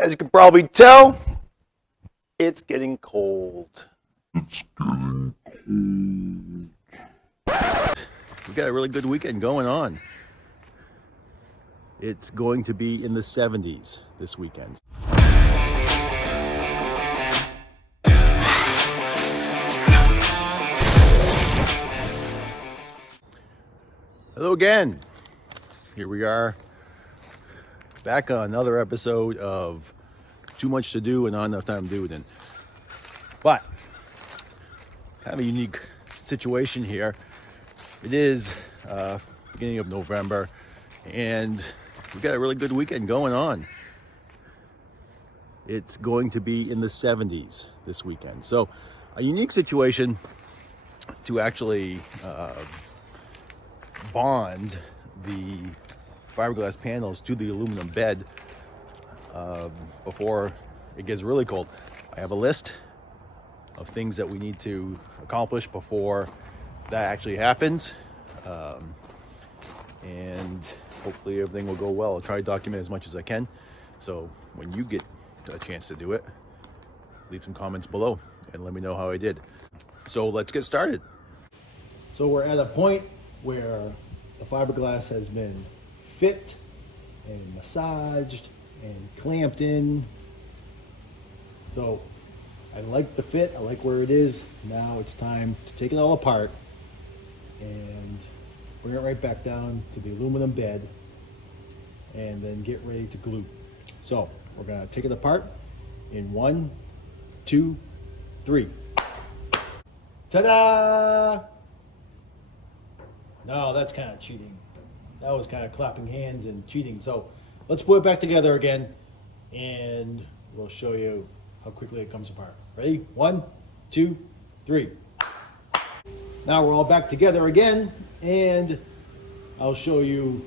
As you can probably tell, it's getting cold. We've got a really good weekend going on. It's going to be in the 70s this weekend. Hello again. Here we are back on another episode of Too Much to Do and Not Enough Time to Do It. But kind of a unique situation here. It is beginning of November and we've got a really good weekend going on. It's going to be in the 70s this weekend. So a unique situation to actually bond the fiberglass panels to the aluminum bed before it gets really cold. I have a list of things that we need to accomplish before that actually happens, and hopefully everything will go well. I'll try to document as much as I can, so when you get a chance to do it, leave some comments below and let me know how I did. So let's get started. So we're at a point where the fiberglass has been fit and massaged and clamped in. So I like the fit, I like where it is. Now it's time to take it all apart and bring it right back down to the aluminum bed and then get ready to glue. So we're gonna take it apart in 1, 2, 3. Ta-da! No, that's kind of cheating. That was kind of clapping hands and cheating. So let's put it back together again and we'll show you how quickly it comes apart. Ready? 1, 2, 3. Now we're all back together again and I'll show you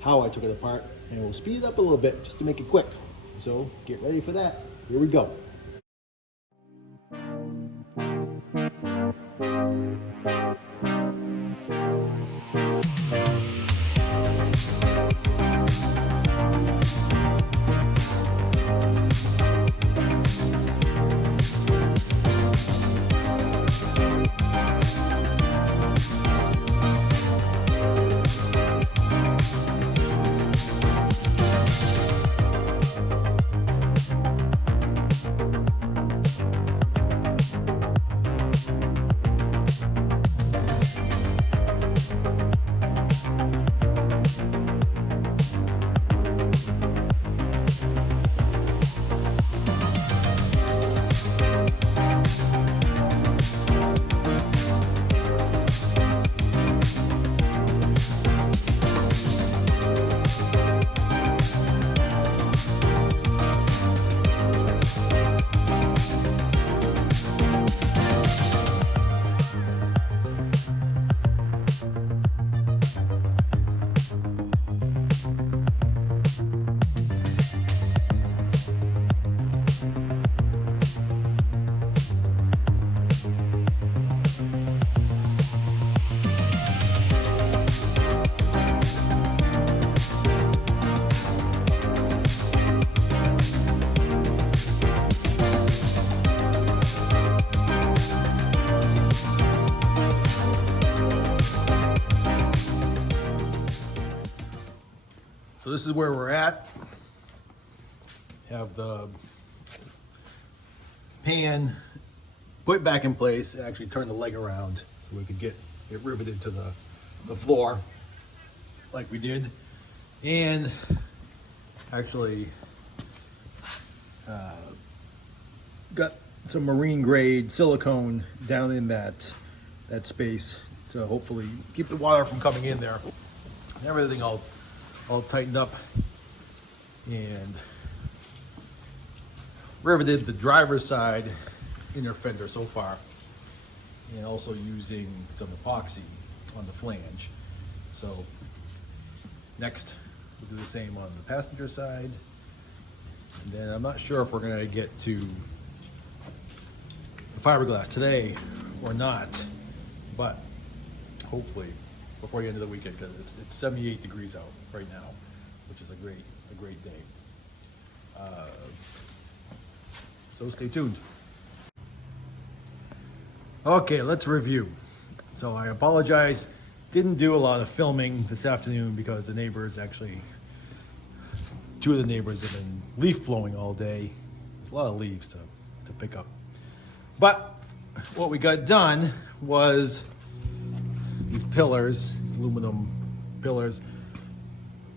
how I took it apart, and we'll speed it up a little bit just to make it quick. So get ready for that. Here we go. So this is where we're at. Have the pan put back in place, actually turn the leg around so we could get it riveted to the floor like we did. And actually got some marine grade silicone down in that space to hopefully keep the water from coming in there. Everything all tightened up and riveted the driver's side inner fender so far, and also using some epoxy on the flange. So next we'll do the same on the passenger side, and then I'm not sure if we're going to get to the fiberglass today or not, but hopefully before the end of the weekend, because it's 78 degrees out right now, which is a great day. So stay tuned. Okay, let's review. So I apologize, didn't do a lot of filming this afternoon because the neighbors actually, two of the neighbors have been leaf blowing all day. There's a lot of leaves to pick up. But what we got done was these pillars, these aluminum pillars,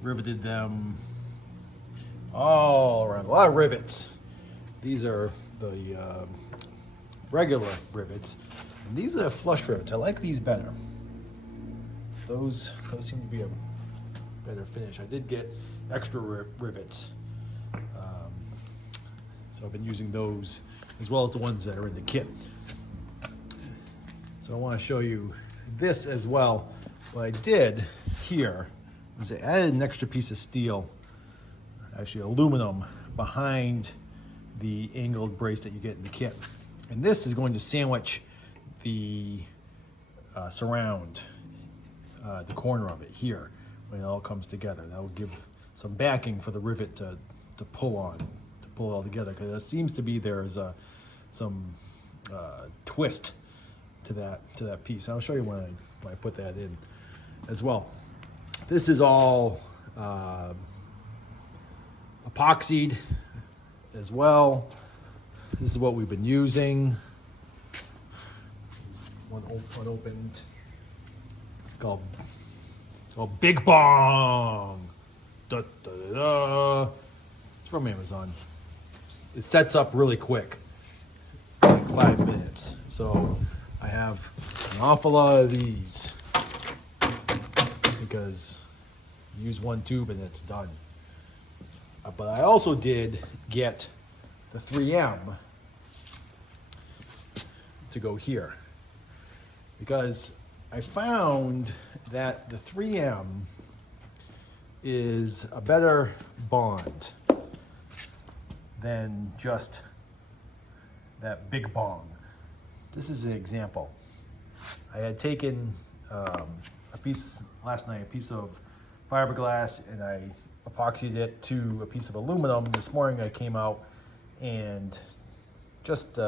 riveted them all around, a lot of rivets. These are the regular rivets, and these are flush rivets. I like these better. Those seem to be a better finish. I did get extra rivets, so I've been using those as well as the ones that are in the kit. So I want to show you this as well. What I did here was I added an extra piece of steel, actually aluminum, behind the angled brace that you get in the kit. And this is going to sandwich the surround, the corner of it here, when it all comes together. That will give some backing for the rivet to pull on, to pull it all together, because it seems to be there's some twist to that piece. I'll show you when I put that in as well. This is all epoxied as well. This is what we've been using. One opened. It's called Bigbong. Da, da, da, da. It's from Amazon. It sets up really quick, like 5 minutes. So I have an awful lot of these because you use one tube and it's done. But I also did get the 3M to go here, because I found that the 3M is a better bond than just that Bigbong. This is an example. I had taken a piece last night, a piece of fiberglass, and I epoxied it to a piece of aluminum. This morning I came out and just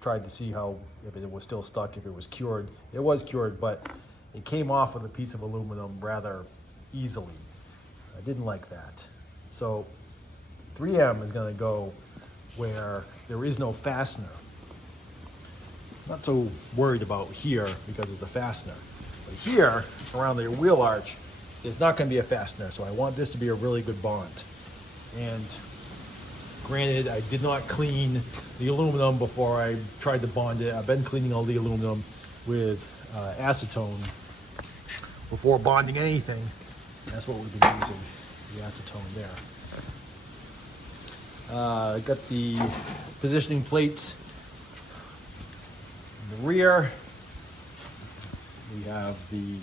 tried to see how, if it was still stuck, if it was cured. It was cured, but it came off with a piece of aluminum rather easily. I didn't like that. So 3M is going to go where there is no fastener. Not so worried about here because it's a fastener. But here, around the wheel arch, there's not going to be a fastener. So I want this to be a really good bond. And granted, I did not clean the aluminum before I tried to bond it. I've been cleaning all the aluminum with acetone before bonding anything. That's what we've been using, the acetone there. I got the positioning plates in the rear. We have the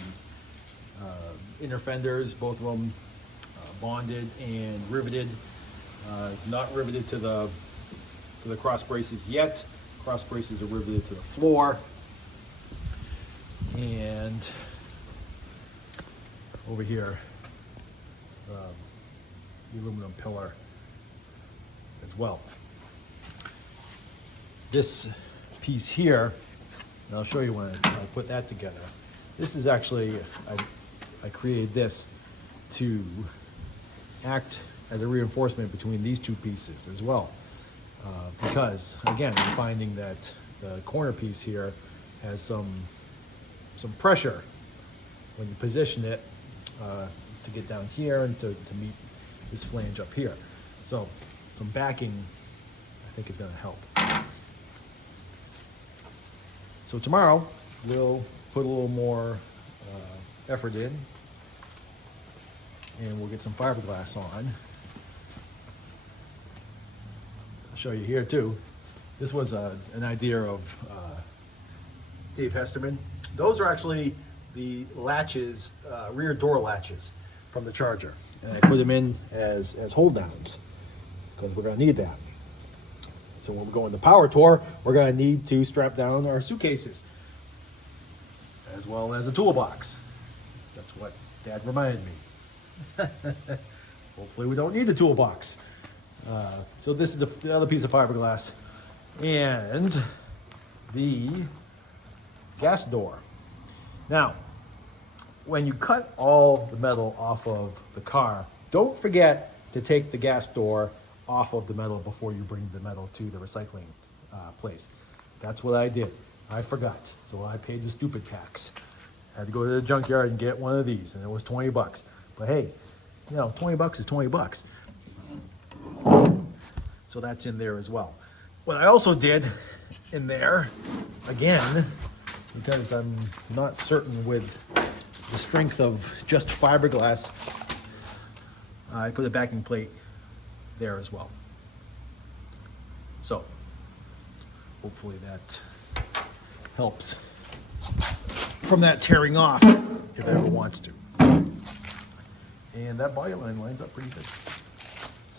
inner fenders, both of them bonded and riveted. Not riveted to the cross braces yet. Cross braces are riveted to the floor. And over here, the aluminum pillar as well. This piece here, and I'll show you when I put that together. This is actually, I created this to act as a reinforcement between these two pieces as well. Because again, I'm finding that the corner piece here has some pressure when you position it to get down here and to meet this flange up here. So some backing, I think, is going to help. So tomorrow we'll put a little more effort in, and we'll get some fiberglass on. I'll show you here too. This was an idea of Dave Hesterman. Those are actually the latches, rear door latches from the Charger. And I put them in as hold downs because we're going to need that. So when we go on the power tour, we're going to need to strap down our suitcases as well as a toolbox. That's what Dad reminded me. Hopefully we don't need the toolbox. So this is the other piece of fiberglass and the gas door. Now, when you cut all the metal off of the car, don't forget to take the gas door off of the metal before you bring the metal to the recycling place. That's what I did. I forgot, so I paid the stupid tax. I had to go to the junkyard and get one of these, and it was 20 bucks. But hey, you know, 20 bucks is 20 bucks. So that's in there as well. What I also did in there, again, because I'm not certain with the strength of just fiberglass, I put a backing plate there as well. So hopefully that helps from that tearing off if it ever wants to. And that body line lines up pretty good.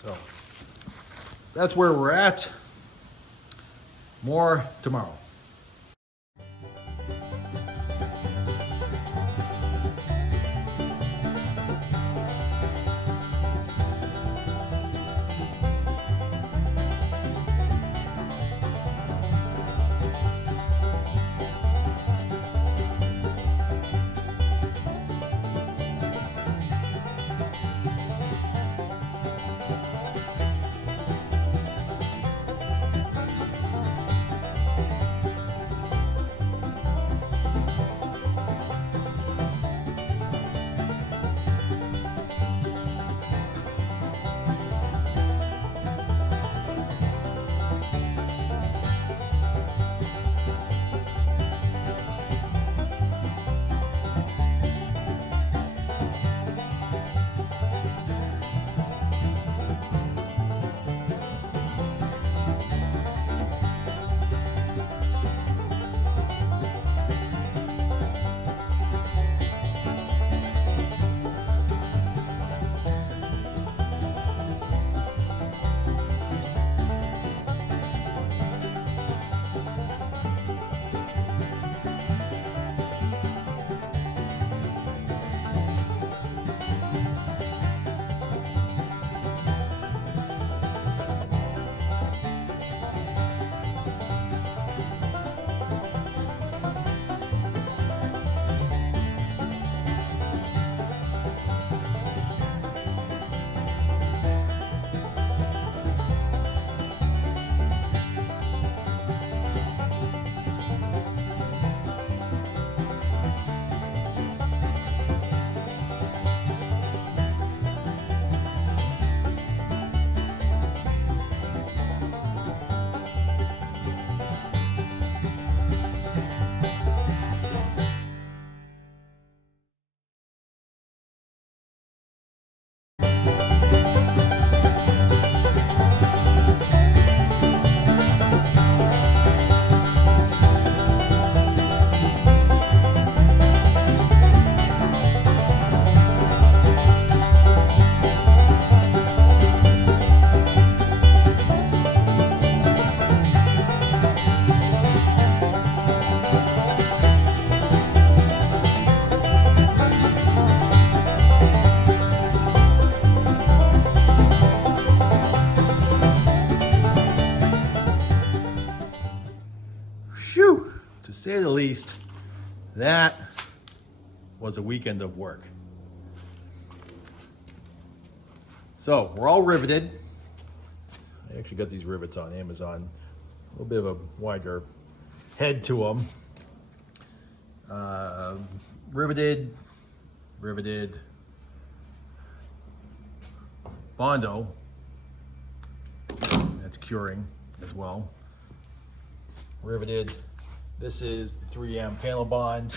So that's where we're at. More tomorrow. Phew, to say the least, that was a weekend of work. So we're all riveted. I actually got these rivets on Amazon. A little bit of a wider head to them. Riveted. Bondo. That's curing as well. Riveted. This is the 3M panel bond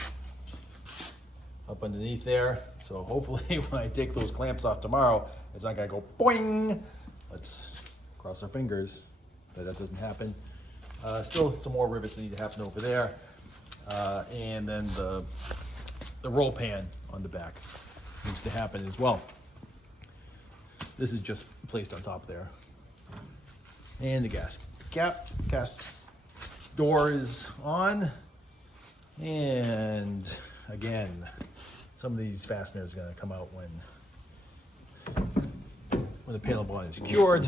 up underneath there. So hopefully when I take those clamps off tomorrow, it's not gonna go boing. Let's cross our fingers that that doesn't happen. Still some more rivets that need to happen over there. And then the roll pan on the back needs to happen as well. This is just placed on top there. And the gas door is on. And again, some of these fasteners are gonna come out when when the panel bond is cured.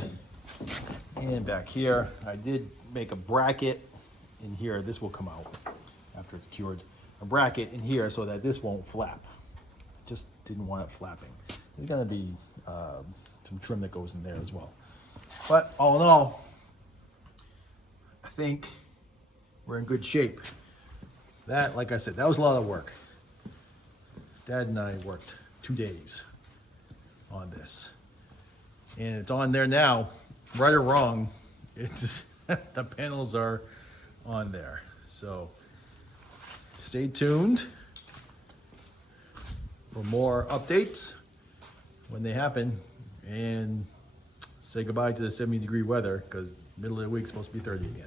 And back here, I did make a bracket in here. This will come out after it's cured. A bracket in here so that this won't flap. Just didn't want it flapping. There's gonna be some trim that goes in there as well. But all in all, I think we're in good shape. That, like I said, that was a lot of work. Dad and I worked 2 days on this. And it's on there now, right or wrong, it's the panels are on there. So stay tuned for more updates when they happen, and say goodbye to the 70-degree weather, because middle of the week is supposed to be 30 again.